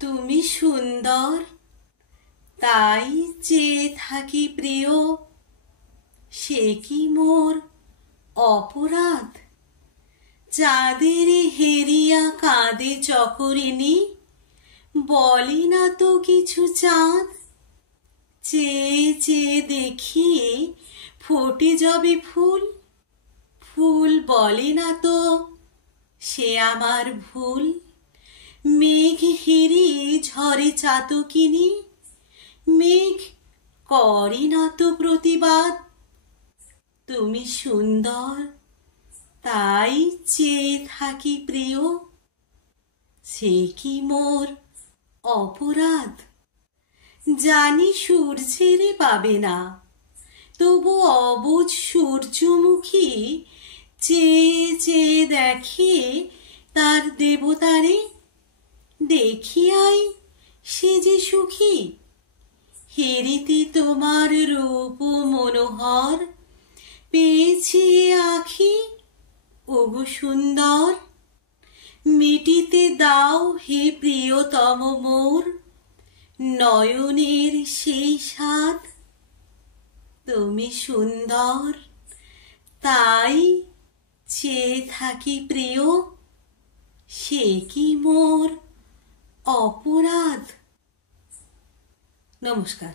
তুমি সুন্দর তাই চেয়ে থাকি প্রিয়, সে কি মোর অপরাধ? চাঁদের হেরিয়া কাঁদে চকরিণী, বলি না তো কিছু চাঁদ। চেয়ে চেয়ে দেখি ফোটে যবে ফুল, ফুল বলে না তো সে আমার ভুল। মেঘ হেরি ঝরে চাতকিনী, মেঘ করে না তো প্রতিবাদ। তুমি সুন্দর তাই চেয়ে থাকি প্রিয়, সে কি মোর অপরাধ? জানি সূর্যের পাবে না, তবু অবুঝ সূর্যমুখী চেয়ে চেয়ে দেখে তার দেবতারে। দেখিয়াই সে যে সুখী, হেরিতে তোমার রূপ মনোহর। পেয়েছি আঁখি ওগো সুন্দর, মিটিতে দাও হে প্রিয়তম মোর নয়নের সেই স্বাদ। তুমি সুন্দর তাই চেয়ে থাকি প্রিয়, সে কি মোর অপরাধ? নমস্কার।